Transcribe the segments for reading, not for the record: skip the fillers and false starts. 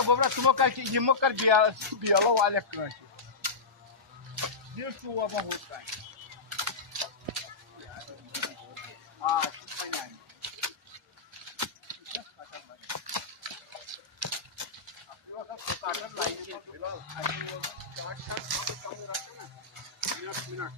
Bobra, tu कर कि यमो कर बियालो वाले कांचे ये तू अब होता है हां पहना यो सब काटन लाइन फिलहाल अभी वो चार्ट का कम रखो ना मिनट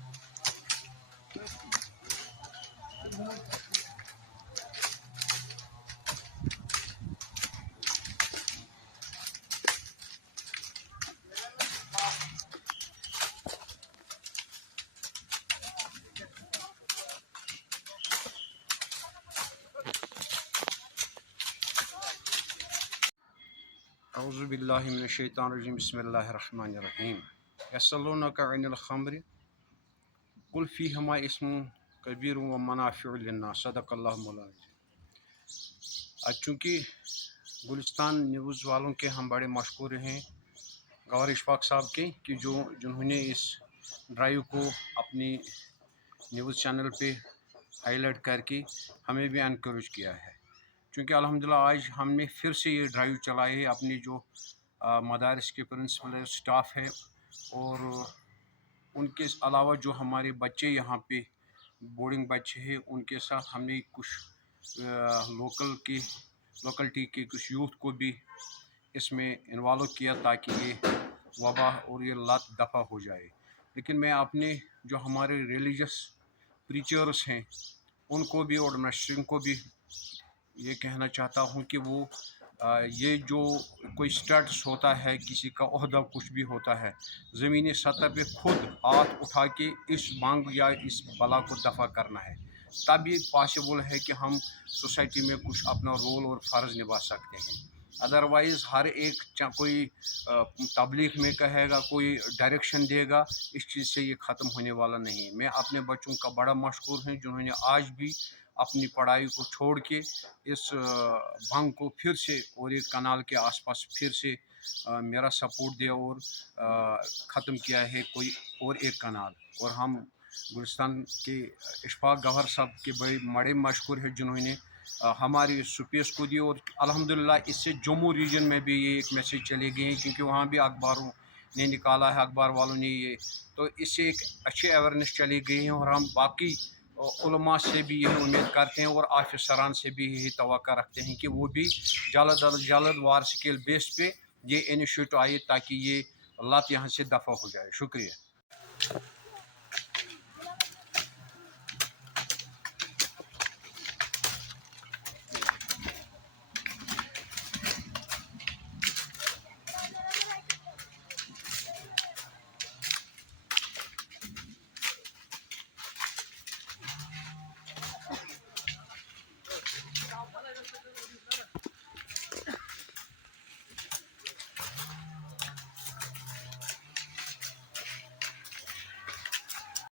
औज़ुबिल्लाहि मिनश्शैतानिर्रजीम बिस्मिल्लाहिर्रहमानिर्रहीम यसअलूनका अनिल खम्र कुल फ़ीहिमा इस्मुन कबीरुन व मनाफ़िउ लिन्नास सदक़ल्लाहु मौलाना। आज चूँकि गुलिस्तान न्यूज़ वालों के हम बड़े मशहूर हैं गौहर इशफाक साहब के कि जिन्होंने इस ड्राइव को अपनी न्यूज़ चैनल पे हाईलाइट करके हमें भी एनकरेज किया है। क्योंकि अल्हम्दुलिल्लाह आज हमने फिर से ये ड्राइव चलाई है अपनी जो मदारिस के प्रिंसिपल स्टाफ है और उनके अलावा जो हमारे बच्चे यहाँ पे बोर्डिंग बच्चे हैं उनके साथ हमने कुछ लोकलिटी के कुछ यूथ को भी इसमें इन्वॉल्व किया ताकि ये वबा और ये लत दफ़ा हो जाए। लेकिन मैं अपने जो हमारे रिलीजियस प्रीचर्स हैं उनको भी और एडमिनिस्ट्रेशन को भी ये कहना चाहता हूँ कि वो ये जो कोई स्टेटस होता है किसी का ओहदा कुछ भी होता है ज़मीनी सतह पे खुद हाथ उठा के इस मांग या इस बला को दफ़ा करना है, तब ये पॉसिबल है कि हम सोसाइटी में कुछ अपना रोल और फ़र्ज़ निभा सकते हैं। अदरवाइज़ हर एक कोई तबलीग में कहेगा कोई डायरेक्शन देगा इस चीज़ से ये ख़त्म होने वाला नहीं। मैं अपने बच्चों का बड़ा मशहूर हूँ जिन्होंने आज भी अपनी पढ़ाई को छोड़ के इस भंग को फिर से और एक कनाल के आसपास फिर से मेरा सपोर्ट दिया और ख़त्म किया है कोई और एक कनाल। और हम गुलिस्तान के इशफाक गौहर साहब के बड़े मशहूर हैं जिन्होंने हमारी स्पेस को दी और अल्हम्दुलिल्लाह इससे जम्मू रीजन में भी ये एक मैसेज चले गए हैं क्योंकि वहाँ भी अखबारों ने निकाला है, अखबार वालों ने ये, तो इससे एक अच्छी अवेयरनेस चली गई है और हम बाकी उलमा से भी यही उम्मीद करते हैं और ऑफिसरान से भी यही तवक्को रखते हैं कि वो भी जल्द अज जल्द वार स्केल बेस पे ये इनिशिएटिव आए ताकि ये लत यहाँ से दफ़ा हो जाए। शुक्रिया।